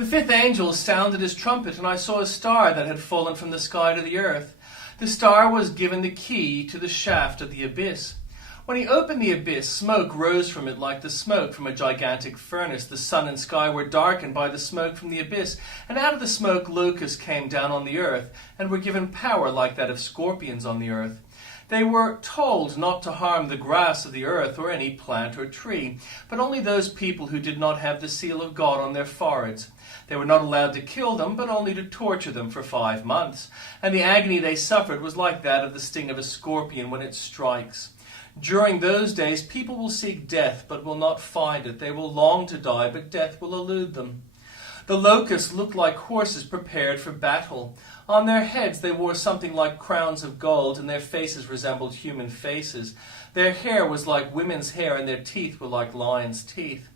The fifth angel sounded his trumpet, and I saw a star that had fallen from the sky to the earth. The star was given the key to the shaft of the abyss. When he opened the abyss, smoke rose from it like the smoke from a gigantic furnace. The sun and sky were darkened by the smoke from the abyss, and out of the smoke locusts came down on the earth, and were given power like that of scorpions on the earth. They were told not to harm the grass of the earth or any plant or tree, but only those people who did not have the seal of God on their foreheads. They were not allowed to kill them, but only to torture them for 5 months. And the agony they suffered was like that of the sting of a scorpion when it strikes. During those days people will seek death, but will not find it. They will long to die, but death will elude them. The locusts looked like horses prepared for battle. On their heads they wore something like crowns of gold, and their faces resembled human faces. Their hair was like women's hair, and their teeth were like lions' teeth.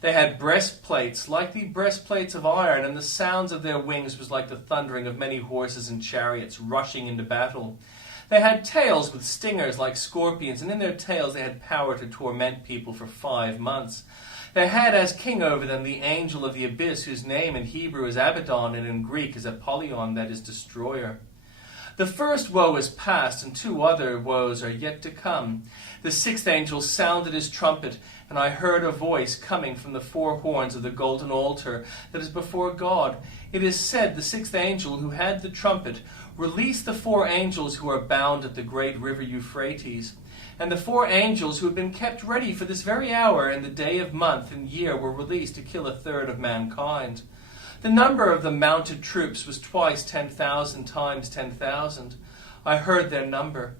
They had breastplates like the breastplates of iron, and the sounds of their wings was like the thundering of many horses and chariots rushing into battle. They had tails with stingers like scorpions, and in their tails they had power to torment people for 5 months. They had as king over them the angel of the abyss, whose name in Hebrew is Abaddon, and in Greek is Apollyon, that is, destroyer. The first woe is past, and 2 other woes are yet to come. The sixth angel sounded his trumpet, and I heard a voice coming from the 4 horns of the golden altar that is before God. It is said, the sixth angel who had the trumpet released the 4 angels who are bound at the great river Euphrates. And the 4 angels who had been kept ready for this very hour and the day of month and year were released to kill 1/3 of mankind. The number of the mounted troops was twice 10,000 times 10,000. I heard their number.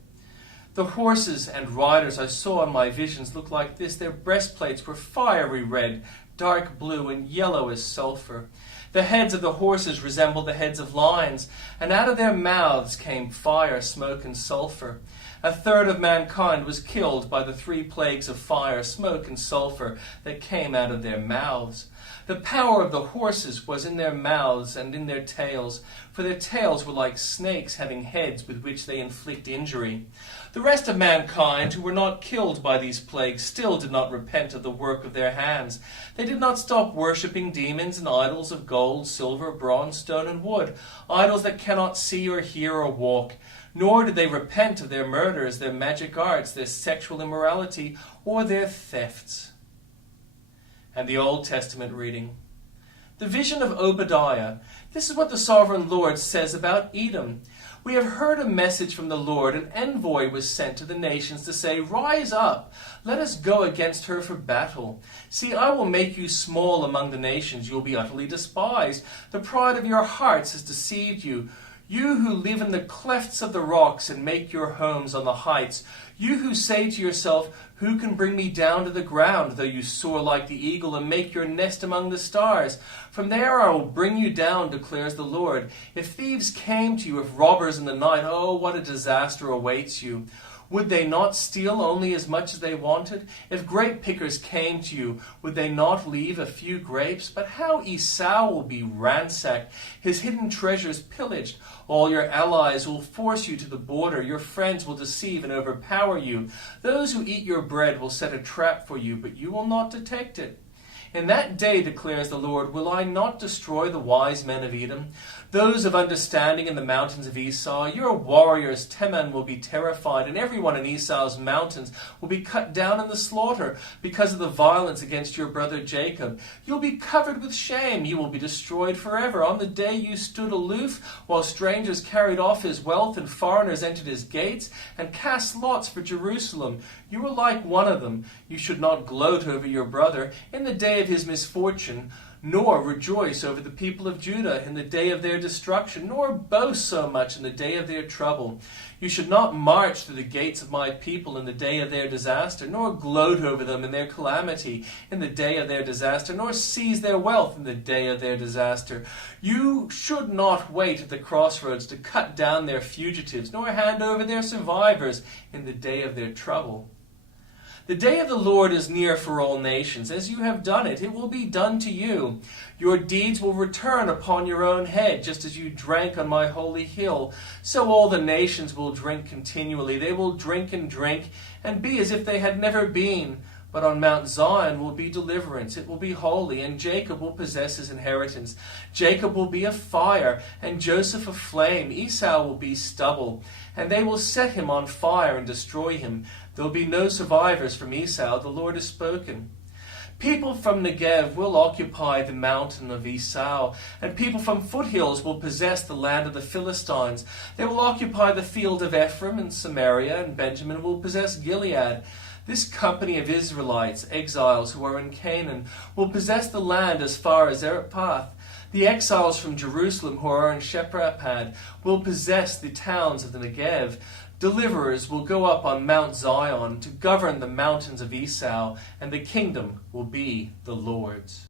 The horses and riders I saw in my visions looked like this. Their breastplates were fiery red, dark blue, and yellow as sulfur. The heads of the horses resembled the heads of lions, and out of their mouths came fire, smoke, and sulfur. 1/3 of mankind was killed by the 3 plagues of fire, smoke, and sulfur that came out of their mouths. The power of the horses was in their mouths and in their tails, for their tails were like snakes having heads with which they inflict injury. The rest of mankind who were not killed by these plagues still did not repent of the work of their hands. They did not stop worshipping demons and idols of gold, silver, bronze, stone, and wood, idols that cannot see or hear or walk. Nor did they repent of their murders, their magic arts, their sexual immorality, or their thefts. And the Old Testament reading. The vision of Obadiah. This is what the sovereign Lord says about Edom. We have heard a message from the Lord. An envoy was sent to the nations to say, "Rise up, let us go against her for battle. See, I will make you small among the nations. You will be utterly despised. The pride of your hearts has deceived you. You who live in the clefts of the rocks and make your homes on the heights. You who say to yourself, 'Who can bring me down to the ground?' Though you soar like the eagle and make your nest among the stars. From there I will bring you down, declares the Lord. If thieves came to you, if robbers in the night, oh, what a disaster awaits you. Would they not steal only as much as they wanted? If grape pickers came to you, would they not leave a few grapes? But how Esau will be ransacked, his hidden treasures pillaged. All your allies will force you to the border. Your friends will deceive and overpower you. Those who eat your bread will set a trap for you, but you will not detect it. In that day, declares the Lord, will I not destroy the wise men of Edom, those of understanding in the mountains of Esau? Your warriors, Teman, will be terrified, and everyone in Esau's mountains will be cut down in the slaughter because of the violence against your brother Jacob. You'll be covered with shame. You will be destroyed forever. On the day you stood aloof, while strangers carried off his wealth and foreigners entered his gates and cast lots for Jerusalem, you were like one of them. You should not gloat over your brother in the day of his misfortune, nor rejoice over the people of Judah in the day of their destruction, nor boast so much in the day of their trouble. You should not march through the gates of my people in the day of their disaster, nor gloat over them in their calamity in the day of their disaster, nor seize their wealth in the day of their disaster. You should not wait at the crossroads to cut down their fugitives, nor hand over their survivors in the day of their trouble. The day of the Lord is near for all nations. As you have done it, it will be done to you. Your deeds will return upon your own head, just as you drank on my holy hill. So all the nations will drink continually. They will drink and be as if they had never been. But on Mount Zion will be deliverance. It will be holy, and Jacob will possess his inheritance. Jacob will be a fire, and Joseph a flame. Esau will be stubble, and they will set him on fire and destroy him. There will be no survivors from Esau. The Lord has spoken. People from Negev will occupy the mountain of Esau, and people from foothills will possess the land of the Philistines. They will occupy the field of Ephraim and Samaria, and Benjamin will possess Gilead. This company of Israelites, exiles who are in Canaan, will possess the land as far as Zarephath. The exiles from Jerusalem who are in Shepherapad will possess the towns of the Negev. Deliverers will go up on Mount Zion to govern the mountains of Esau, and the kingdom will be the Lord's.